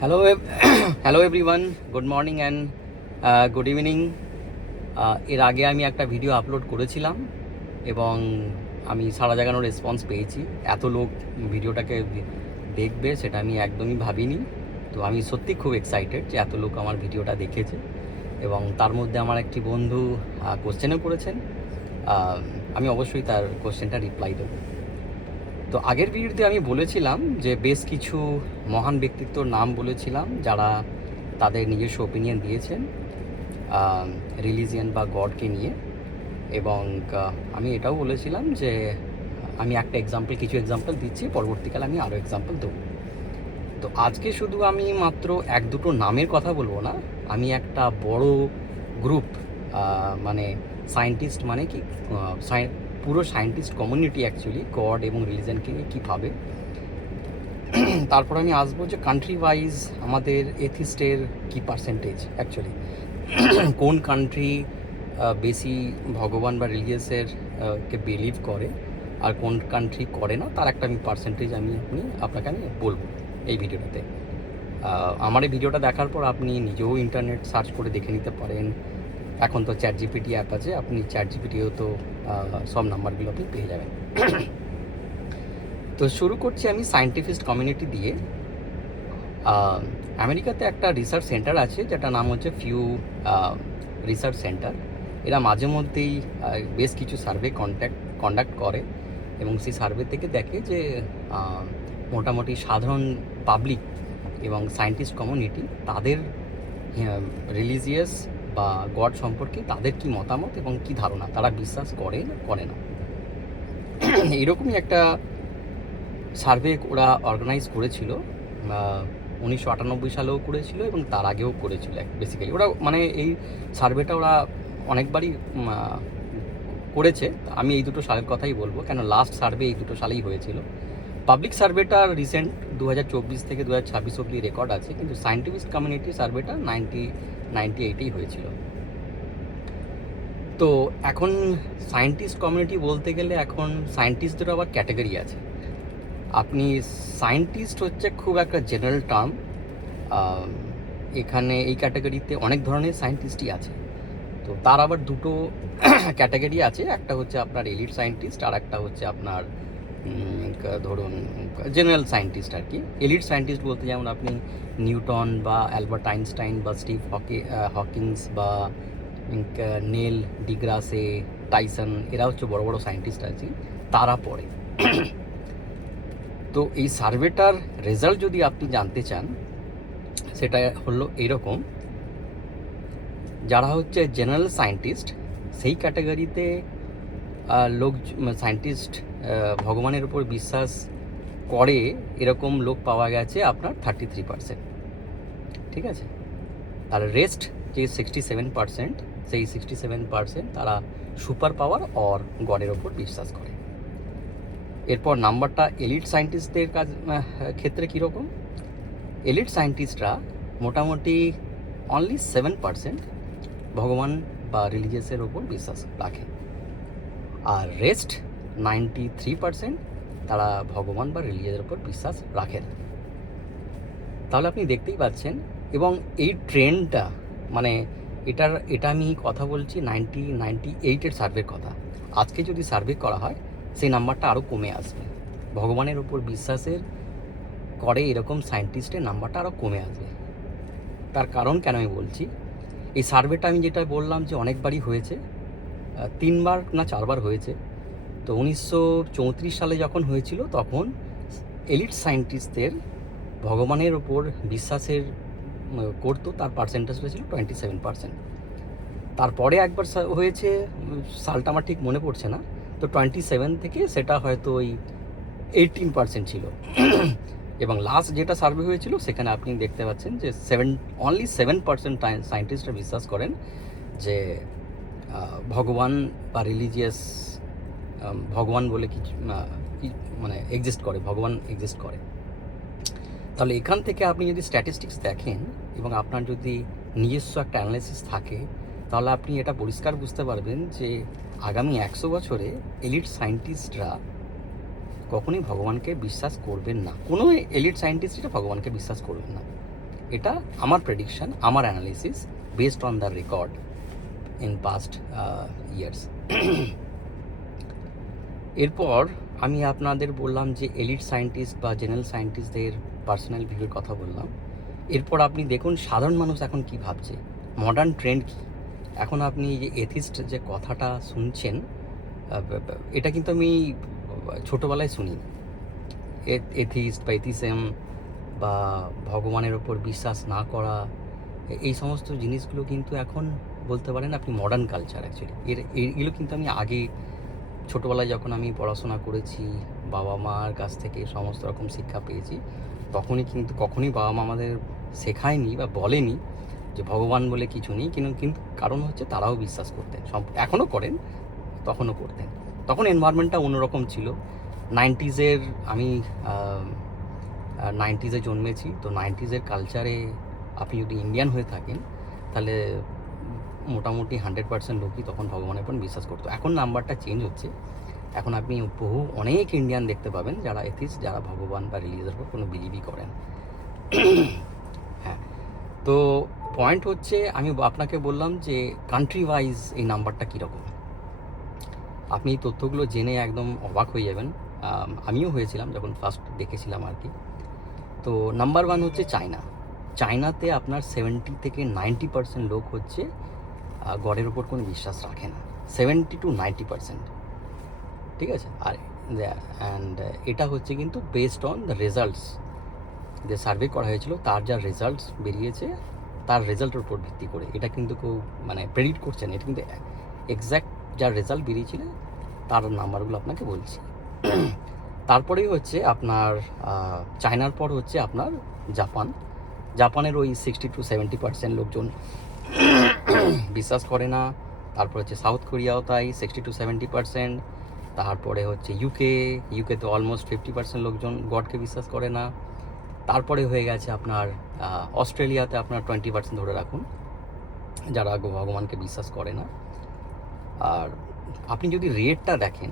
Hello hello everyone, good morning and good evening. এর আগে আমি একটা ভিডিও আপলোড করেছিলাম এবং আমি সারা জাগানো রেসপন্স পেয়েছি। এত লোক ভিডিওটাকে দেখবে সেটা আমি একদমই ভাবিনি। তো আমি সত্যি খুব এক্সাইটেড যে এত লোক আমার ভিডিওটা দেখেছে এবং তার মধ্যে আমার একটি বন্ধু কোশ্চেনও করেছেন। আমি অবশ্যই তার কোশ্চেনটা রিপ্লাই দেবো। তো আগের ভিডিওতে আমি বলেছিলাম যে বেশ কিছু মহান ব্যক্তিত্বর নাম বলেছিলাম যারা তাদের নিজস্ব ওপিনিয়ন দিয়েছেন রিলিজিয়ান বা গডকে নিয়ে, এবং আমি এটাও বলেছিলাম যে আমি কিছু এক্সাম্পল দিচ্ছি, পরবর্তীকালে আমি আরও এক্সাম্পল দেবো। তো আজকে শুধু আমি মাত্র এক দুটো নামের কথা বলবো না, আমি একটা বড় গ্রুপ, মানে সায়েন্টিস্ট, মানে কি পুরো সায়েন্টিস্ট কমিউনিটি অ্যাকচুয়ালি গড এবং রিলিজনকে নিয়ে কী ভাবে। তারপর আমি আসবো যে কান্ট্রি ওয়াইজ আমাদের এথিস্টের কী পার্সেন্টেজ অ্যাকচুয়ালি, কোন কান্ট্রি বেশি ভগবান বা রিলিজিয়াসের কে বিলিভ করে আর কোন কান্ট্রি করে না, তার একটা আমি পার্সেন্টেজ আপনাকে বলবো এই ভিডিওটাতে। আমার এই ভিডিওটা দেখার পর আপনি নিজেও ইন্টারনেট সার্চ করে দেখে নিতে পারেন। এখন তো চ্যাট জিপিটি অ্যাপ আছে, আপনি চ্যাট জিপিটিও তো সব নাম্বারগুলো আপনি পেয়ে যাবেন। তো শুরু করছি আমি সায়েন্টিফিস্ট কমিউনিটি দিয়ে। আমেরিকাতে একটা রিসার্চ সেন্টার আছে যেটা নাম হচ্ছে ফিউ রিসার্চ সেন্টার। এরা মাঝে মধ্যেই বেশ কিছু সার্ভে কন্ডাক্ট করে এবং সেই সার্ভে থেকে দেখে যে মোটামুটি সাধারণ পাবলিক এবং সায়েন্টিস্ট কমিউনিটি তাদের রিলিজিয়াস বা গড সম্পর্কে তাদের কি মতামত এবং কি ধারণা, তারা বিশ্বাস করে না করে না। এরকমই একটা সার্ভে ওরা অর্গানাইজ করেছিল, 1998 সালেও করেছিল এবং তার আগেও করেছিল। বেসিক্যালি ওরা মানে এই সার্ভেটা ওরা অনেকবারই করেছে। আমি এই দুটো সালের কথাই বলবো, কেন লাস্ট সার্ভে এই দুটো সালেই হয়েছিল। পাবলিক সার্ভেটা রিসেন্ট 2024 থেকে 2026 অবধি রেকর্ড আছে, কিন্তু সায়েন্টিফিক কমিউনিটি সার্ভেটা 1998এই হয়েছিল। তো এখন সায়েন্টিস্ট কমিউনিটি বলতে গেলে এখন সায়েন্টিস্টদের আবার ক্যাটাগরি আছে। আপনি সায়েন্টিস্ট হচ্ছে খুব একটা জেনারেল টার্ম, এখানে এই ক্যাটাগরিতে অনেক ধরনের সায়েন্টিস্টই আছে। তো তার আবার দুটো ক্যাটাগরি আছে, একটা হচ্ছে আপনার এলিট সায়েন্টিস্ট আর একটা হচ্ছে আপনার ধরুন জেনারেল সায়েন্টিস্ট আর কি। এলিট সায়েন্টিস্ট বলতে যেমন আপনি নিউটন বা অ্যালবার্ট আইনস্টাইন বা স্টিভ হকিংস বা নেল ডিগ্রাসে, টাইসন, এরা হচ্ছে বড় বড় সায়েন্টিস্ট আছে, তারা পড়ে। তো এই সার্ভেটার রেজাল্ট যদি আপনি জানতে চান, সেটা হলো এরকম: যারা হচ্ছে জেনারেল সায়েন্টিস্ট সেই ক্যাটাগরিতে সায়েন্টিস্ট ভগবানের উপর বিশ্বাস করে এরকম লোক পাওয়া গেছে আপনার 33%, ঠিক আছে। আর রেস্ট যে 67%, সেই 67% তারা সুপার পাওয়ার অর গডের ওপর বিশ্বাস করে। এরপর নাম্বারটা এলিট সায়েন্টিস্টদের ক্ষেত্রে কীরকম? এলিট সায়েন্টিস্টরা মোটামুটি অনলি 7% ভগবান বা রিলিজিয়াসের ওপর বিশ্বাস রাখে, আর রেস্ট 93% তারা ভগবান বা রিলিজিয়াসের ওপর বিশ্বাস রাখে না। তাহলে আপনি দেখতেই পাচ্ছেন, এবং এই ট্রেন্ডটা মানে এটা আমি কথা বলছি 1998-এর সার্ভের কথা। আজকে যদি সার্ভে করা হয় সেই নাম্বারটা আরও কমে আসবে। ভগবানের ওপর বিশ্বাসের করে এরকম সায়েন্টিস্টের নাম্বারটা আরও কমে আসবে। তার কারণ কেন আমি বলছি, এই সার্ভেটা আমি যেটা বললাম যে অনেকবারই হয়েছে, 3বার না 4বার হয়েছে। তো 1934 সালে যখন হয়েছিল তখন এলিট সায়েন্টিস্টদের ভগবানের ওপর বিশ্বাসের করতো, তার পার্সেন্টেজটা ছিল 27%। তারপরে একবার হয়েছে, সালটা আমার ঠিক মনে পড়ছে না, তো 27 থেকে সেটা হয়তো ওই 18% ছিল। এবং লাস্ট যেটা সার্ভে হয়েছিল সেখানে আপনি দেখতে পাচ্ছেন যে অনলি 7% সায়েন্টিস্টরা বিশ্বাস করেন যে ভগবান বা রিলিজিয়াস ভগবান বলে কিছু মানে ভগবান এক্সিস্ট করে। তাহলে এখান থেকে আপনি যদি স্ট্যাটিস্টিক্স দেখেন এবং আপনার যদি নিজস্ব একটা অ্যানালাইসিস থাকে, তাহলে আপনি এটা পরিষ্কার বুঝতে পারবেন যে আগামী 100 বছরে এলিট সায়েন্টিস্টরা কখনোই ভগবানকে বিশ্বাস করবেন না। কোনো এলিট সায়েন্টিস্টরা ভগবানকে বিশ্বাস করবেন না। এটা আমার প্রেডিকশন, আমার analysis based on the record in past years. এরপর আমি আপনাদের বললাম যে এলিট সায়েন্টিস্ট বা জেনারেল সায়েন্টিস্টদের পার্সোনাল ভিউর কথা বললাম। এরপর আপনি দেখুন সাধারণ মানুষ এখন কি ভাবছে, মডার্ন ট্রেন্ড কী। এখন আপনি যে এথিস্ট যে কথাটা শুনছেন, এটা কিন্তু আমি ছোটোবেলায় শুনি। এথিস্ট বা এথিসম বা ভগবানের ওপর বিশ্বাস না করা, এই সমস্ত জিনিসগুলো কিন্তু এখন বলতে পারেন আপনি মডার্ন কালচার অ্যাকচুয়ালি। এগুলো কিন্তু আমি আগে ছোটোবেলায় যখন আমি পড়াশোনা করেছি, বাবা মার কাছ থেকে সমস্ত রকম শিক্ষা পেয়েছি, তখনই কিন্তু কখনোই বাবা মা আমাদের শেখায়নি বা বলেনি যে ভগবান বলে কিছু নেই। কিন্তু কারণ হচ্ছে তারাও বিশ্বাস করতেন, এখনও করেন, তখনও করতেন। তখন এনভায়রনমেন্টটা অন্যরকম ছিল। 90s আমি 90s জন্মেছি, তো 90s কালচারে আপনি যদি ইন্ডিয়ান হয়ে থাকেন তাহলে মোটামুটি 100% লোকই তখন ভগবানের উপর বিশ্বাস করতো। এখন নাম্বারটা চেঞ্জ হচ্ছে, এখন আপনি অনেক ইন্ডিয়ান দেখতে পাবেন যারা এথিস্ট, যারা ভগবান বা রিলিজিয়াসের উপর কোনো বিলিভই করেন। হ্যাঁ, তো পয়েন্ট হচ্ছে আমি আপনাকে বললাম যে কান্ট্রি ওয়াইজ এই নাম্বারটা কীরকম। আপনি এই তথ্যগুলো জেনে একদম অবাক হয়ে যাবেন। আমিও হয়েছিলাম যখন ফার্স্ট দেখেছিলাম আর কি। তো নাম্বার 1 হচ্ছে চায়না। চায়নাতে আপনার 70 থেকে 90% লোক হচ্ছে গডের ওপর কোনো বিশ্বাস রাখে না। 70 to 90%, ঠিক আছে। আর অ্যান্ড এটা হচ্ছে কিন্তু বেসড অন দ্য রেজাল্টস, যে সার্ভে করা হয়েছিল তার যা রেজাল্টস বেরিয়েছে, তার রেজাল্টের উপর ভিত্তি করে। এটা কিন্তু কেউ মানে প্রেডিক্ট করছে না, এটা কিন্তু এক্স্যাক্ট যা রেজাল্ট বেরিয়েছিল তার নাম্বারগুলো আপনাকে বলছি। তারপরেই হচ্ছে আপনার চায়নার পর হচ্ছে আপনার জাপান। জাপানের ওই 60 to 70% লোকজন বিশ্বাস করে না। তারপর হচ্ছে সাউথ কোরিয়াও তাই, 60 to 70%। তারপরে হচ্ছে ইউকেতে অলমোস্ট 50% লোকজন গডকে বিশ্বাস করে না। তারপরে হয়ে গেছে আপনার অস্ট্রেলিয়াতে আপনার 20% ধরে রাখুন যারা ভগবানকে বিশ্বাস করে না। আর আপনি যদি রেটটা দেখেন,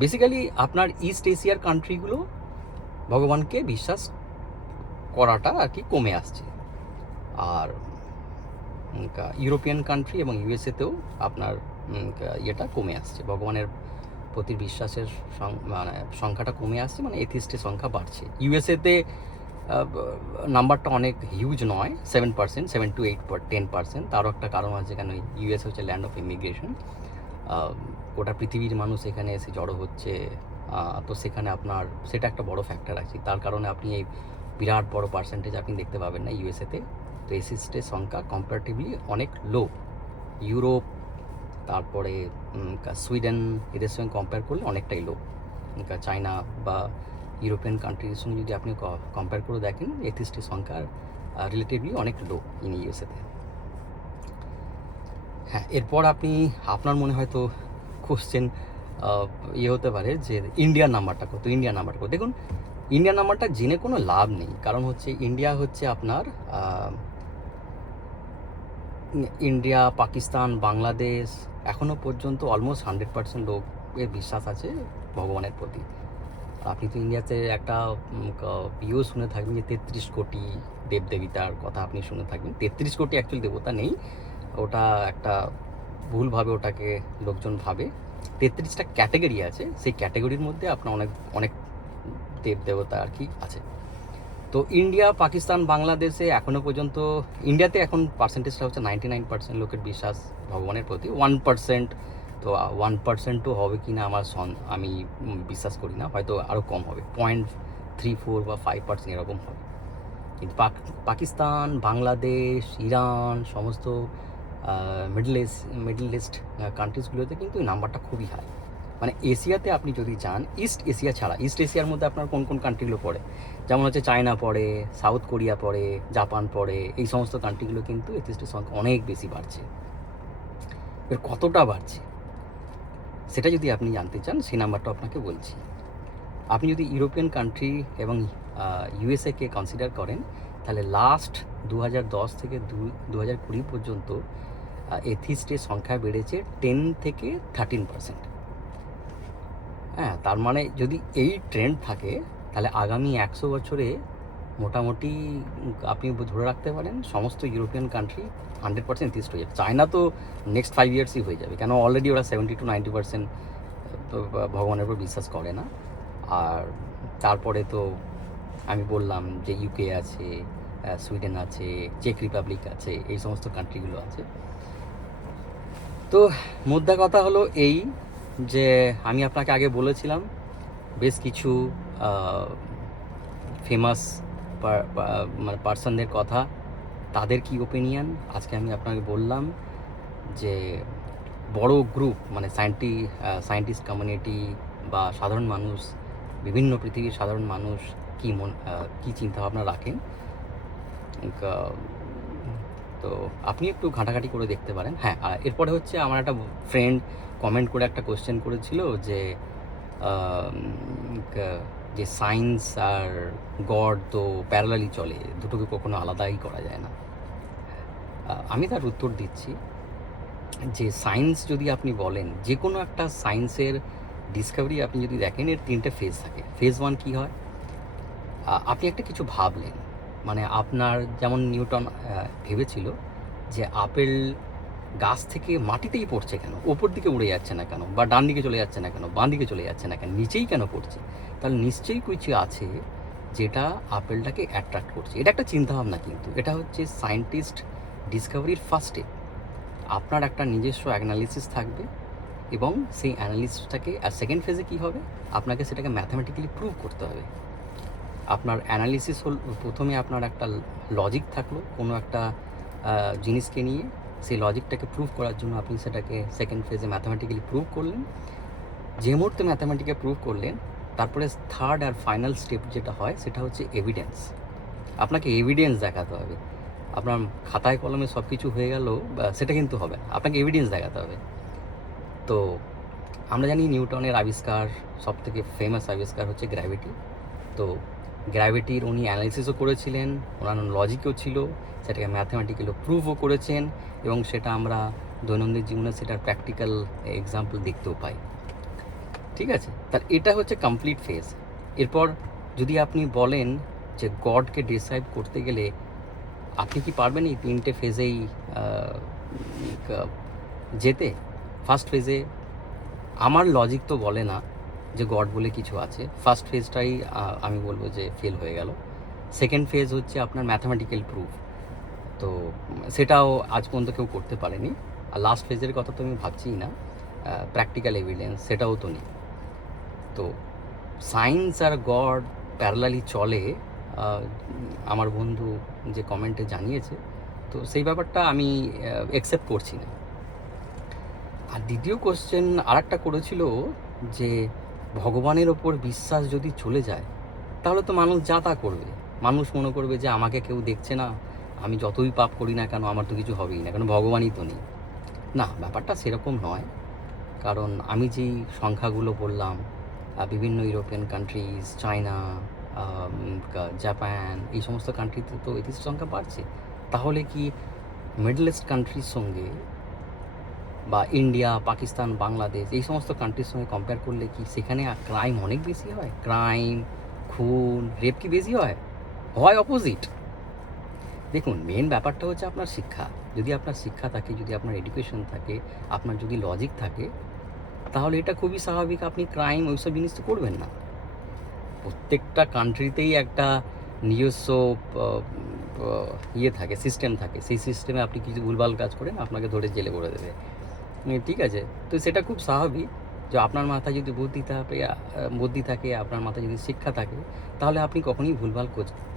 বেসিক্যালি আপনার ইস্ট এশিয়ার কান্ট্রিগুলো ভগবানকে বিশ্বাস করাটা আর কি কমে আসছে। আর ইউরোপিয়ান কান্ট্রি এবং ইউএসএতেও আপনার ইয়েটা কমে আসছে, ভগবানের প্রতি বিশ্বাসের মানে সংখ্যাটা কমে আসছে, মানে এথিস্টের সংখ্যা বাড়ছে। ইউএসএতে নাম্বারটা অনেক হিউজ নয়, 7%, 7 to 10%। তারও একটা কারণ আছে, কেন ইউএস হচ্ছে ল্যান্ড অফ ইমিগ্রেশন। গোটা পৃথিবীর মানুষ এখানে এসে জড়ো হচ্ছে, তো সেখানে আপনার সেটা একটা বড় ফ্যাক্টর আছে। তার কারণে আপনি এই বিরাট বড় পার্সেন্টেজ আপনি দেখতে পাবেন না ইউএসএতে। তো এথিস্টের সংখ্যা কম্পারেটিভলি অনেক লো। ইউরোপ, তারপরে সুইডেন, এদের সঙ্গে কম্পেয়ার করলে অনেকটাই লো। চায়না বা ইউরোপিয়ান কান্ট্রির সঙ্গে যদি আপনি কম্পেয়ার করে দেখেন, এথিস্টের সংখ্যা রিলেটিভলি অনেক লো ইন ইউএসএতে। হ্যাঁ, এরপর আপনার মনে হয়তো কোশ্চেন হতে পারে যে ইন্ডিয়ার নাম্বারটা কত। দেখুন, ইন্ডিয়ার নাম্বারটা জেনে কোনো লাভ নেই, কারণ হচ্ছে ইন্ডিয়া হচ্ছে আপনার ইন্ডিয়া, পাকিস্তান, বাংলাদেশ এখনও পর্যন্ত অলমোস্ট 100% লোকের বিশ্বাস আছে ভগবানের প্রতি। আপনি তো ইন্ডিয়াতে একটা ইয়েও শুনে থাকবেন যে 33 কোটি দেবদেবিতার কথা আপনি শুনে থাকবেন। 33 কোটি অ্যাকচুয়ালি দেবতা নেই, ওটা একটা ভুলভাবে ওটাকে লোকজন ভাবে। 33টা ক্যাটেগরি আছে, সেই ক্যাটেগরির মধ্যে আপনার অনেক অনেক দেবদেবতা আর কি আছে। তো ইন্ডিয়া, পাকিস্তান, বাংলাদেশে এখনও পর্যন্ত, ইন্ডিয়াতে এখন পার্সেন্টেজটা হচ্ছে 99% লোকের বিশ্বাস ভগবানের প্রতি। 1%, তো 1%ও হবে কি না আমি বিশ্বাস করি না, হয়তো আরও কম হবে, 0.34 বা 5% এরকম হবে। কিন্তু পাকিস্তান, বাংলাদেশ, ইরান, সমস্ত মিডল ইস্ট কান্ট্রিজগুলোতে কিন্তু এই নাম্বারটা খুবই হাই। মানে এশিয়াতে আপনি যদি যান, ইস্ট এশিয়া ছাড়া, ইস্ট এশিয়ার মধ্যে আপনার কোন কোন কান্ট্রিগুলো পড়ে, যেমন হচ্ছে চায়না পড়ে, সাউথ কোরিয়া পড়ে, জাপান পড়ে, এই সমস্ত কান্ট্রিগুলো কিন্তু এথিস্টের সংখ্যা অনেক বেশি বাড়ছে। এর কতটা বাড়ছে সেটা যদি আপনি জানতে চান, সেই নাম্বারটা আপনাকে বলছি। আপনি যদি ইউরোপিয়ান কান্ট্রি এবং ইউএসএকে কনসিডার করেন, তাহলে লাস্ট 2010 থেকে 2020 পর্যন্ত এথিস্টের সংখ্যা বেড়েছে 10 থেকে 13%। হ্যাঁ, তার মানে যদি এই ট্রেন্ড থাকে, তাহলে আগামী 100 বছরে মোটামুটি আপনি ধরে রাখতে পারেন সমস্ত ইউরোপিয়ান কান্ট্রি 100% এথিস্ট হয়ে যাবে। চায়না তো নেক্সট 5 ইয়ার্সই হয়ে যাবে, কেন অলরেডি ওরা 70-90% ভগবানের উপর বিশ্বাস করে না। আর তারপরে তো আমি বললাম যে ইউকে আছে, সুইডেন আছে, চেক রিপাবলিক আছে, এই সমস্ত কান্ট্রিগুলো আছে। তো মুদ্রা কথা হলো এই, যে আমি আপনাকে আগে বলেছিলাম বেশ কিছু ফেমাস মানে পার্সনদের কথা, তাদের কি ওপিনিয়ন আজকে আমি আপনাকে বললাম। যে বড় গ্রুপ মানে সায়েন্টিস্ট কমিউনিটি বা সাধারণ মানুষ, বিভিন্ন পৃথিবীর সাধারণ মানুষ কী চিন্তাভাবনা রাখেন, তো আপনি একটু ঘাঁটাঘাঁটি করে দেখতে পারেন। হ্যাঁ, আর এরপরে হচ্ছে আমার একটা ফ্রেন্ড কমেন্ট করে একটা কোশ্চেন করেছিল যে যে সায়েন্স আর গড তো প্যারালালি চলে, দুটোকে কখনো আলাদাই করা যায় না। আমি তার উত্তর দিচ্ছি যে সায়েন্স যদি আপনি বলেন, যে কোনো একটা সায়েন্সের ডিসকাভারি আপনি যদি দেখেন, এর 3টে ফেজ থাকে। ফেজ 1 কী হয়, আপনি একটা কিছু ভাবলেন, মানে আপনার যেমন নিউটন ভেবেছিল যে আপেল গাছ থেকে মাটিতেই পড়ছে কেন, ওপর দিকে উড়ে যাচ্ছে না কেন, বা ডান দিকে চলে যাচ্ছে না কেন, বাঁ দিকে চলে যাচ্ছে না কেন, নিচেই কেন পড়ছে, তাহলে নিশ্চয়ই কিছু আছে যেটা আপেলটাকে অ্যাট্রাক্ট করছে। এটা একটা চিন্তাভাবনা, কিন্তু এটা হচ্ছে সায়েন্টিস্ট ডিসকাভারির ফার্স্ট স্টেপ। আপনার একটা নিজস্ব অ্যানালিসিস থাকবে, এবং সেই অ্যানালিসিসটাকে আর সেকেন্ড ফেজে কী হবে, আপনাকে সেটাকে ম্যাথামেটিক্যালি প্রুভ করতে হবে। আপনার অ্যানালিসিস হল, প্রথমে আপনার একটা লজিক থাকলো কোনো একটা জিনিসকে নিয়ে, সেই লজিকটাকে প্রুভ করার জন্য আপনি সেটাকে সেকেন্ড ফেজে ম্যাথামেটিক্যালি প্রুভ করলেন। যে মুহূর্তে ম্যাথামেটিকে প্রুভ করলেন, তারপরে থার্ড আর ফাইনাল স্টেপ যেটা হয় সেটা হচ্ছে এভিডেন্স। আপনাকে এভিডেন্স দেখাতে হবে। আপনার খাতায় কলমে সব কিছু হয়ে গেল সেটা কিন্তু হবে না, আপনাকে এভিডেন্স দেখাতে হবে। তো আমরা জানি নিউটনের আবিষ্কার, সবথেকে ফেমাস আবিষ্কার হচ্ছে গ্র্যাভিটি। তো গ্র্যাভিটির উনি অ্যানালিসিসও করেছিলেন, ওনার লজিকও ছিল, সেটাকে ম্যাথামেটিক্যালি প্রুভও করেছেন, এবং সেটা আমরা দৈনন্দিন জীবনে সেটার প্র্যাকটিক্যাল এক্সাম্পল দেখতেও পাই। ঠিক আছে, তার এটা হচ্ছে কমপ্লিট ফেজ। এরপর যদি আপনি বলেন যে গডকে ডিসাইড করতে গেলে আপনি কি পারবেন এই 3টে ফেজেই যেতে? ফার্স্ট ফেজে আমার লজিক তো বলে না যে গড বলে কিছু আছে। ফার্স্ট ফেজটাই আমি বলবো যে ফেল হয়ে গেল। সেকেন্ড ফেজ হচ্ছে আপনার ম্যাথামেটিক্যাল প্রুফ, তো সেটাও আজ পর্যন্ত কেউ করতে পারেনি। আর লাস্ট ফেজের কথা তো আমি ভাবছিই না, প্র্যাকটিক্যাল এভিডেন্স সেটাও তো নেই। তো সায়েন্স আর গড প্যারালালি চলে, আমার বন্ধু যে কমেন্টে জানিয়েছে, তো সেই ব্যাপারটা আমি অ্যাকসেপ্ট করছি না। আর দ্বিতীয় কোশ্চেন আর একটা করেছিল যে ভগবানের ওপর বিশ্বাস যদি চলে যায়, তাহলে তো মানুষ যা তা করবে। মানুষ মনে করবে যে আমাকে কেউ দেখছে না, আমি যতই পাপ করি না কেন আমার তো কিছু হবেই না, কারণ ভগবানই তো নেই। না, ব্যাপারটা সেরকম নয়। কারণ আমি যেই সংখ্যাগুলো বললাম, বিভিন্ন ইউরোপিয়ান কান্ট্রিজ, চায়না, জাপান, এই সমস্ত কান্ট্রিতে তো এথিস্ট সংখ্যা বাড়ছে। তাহলে কি মিডল ইস্ট কান্ট্রির সঙ্গে বা ইন্ডিয়া, পাকিস্তান, বাংলাদেশ, এই সমস্ত কান্ট্রির সঙ্গে কম্পেয়ার করলে কি সেখানে ক্রাইম অনেক বেশি হয়? ক্রাইম, খুন, রেপ কি বেশি হয়? হয় অপোজিট। দেখুন, মেন ব্যাপারটা হচ্ছে আপনার শিক্ষা। যদি আপনার শিক্ষা থাকে, যদি আপনার এডুকেশন থাকে, আপনার যদি লজিক থাকে, তাহলে এটা খুবই স্বাভাবিক, আপনি ক্রাইম ওইসব জিনিস তো করবেন না। প্রত্যেকটা কান্ট্রিতেই একটা নিজস্ব ইয়ে থাকে, সিস্টেম থাকে। সেই সিস্টেমে আপনি কিছু ভুলভাল কাজ করেন, আপনাকে ধরে জেলে ভরে দেবে। ঠিক আছে, তো সেটা খুব স্বাভাবিক যে আপনার মাথায় যদি বুদ্ধি থাকে, আপনার মাথায় যদি শিক্ষা থাকে, তাহলে আপনি কখনোই ভুলভাল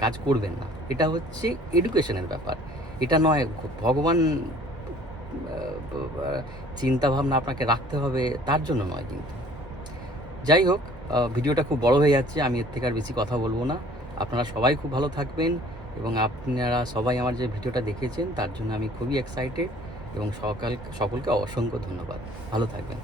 কাজ করবেন না। এটা হচ্ছে এডুকেশনের ব্যাপার, এটা নয় ভগবান চিন্তাভাবনা আপনাকে রাখতে হবে তার জন্য নয়। কিন্তু যাই হোক, ভিডিওটা খুব বড় হয়ে যাচ্ছে, আমি এর থেকে আর বেশি কথা বলবো না। আপনারা সবাই খুব ভালো থাকবেন, এবং আপনারা সবাই আমার যে ভিডিওটা দেখেছেন তার জন্য আমি খুবই এক্সাইটেড, এবং সকলকে অসংখ্য ধন্যবাদ। ভালো থাকবেন।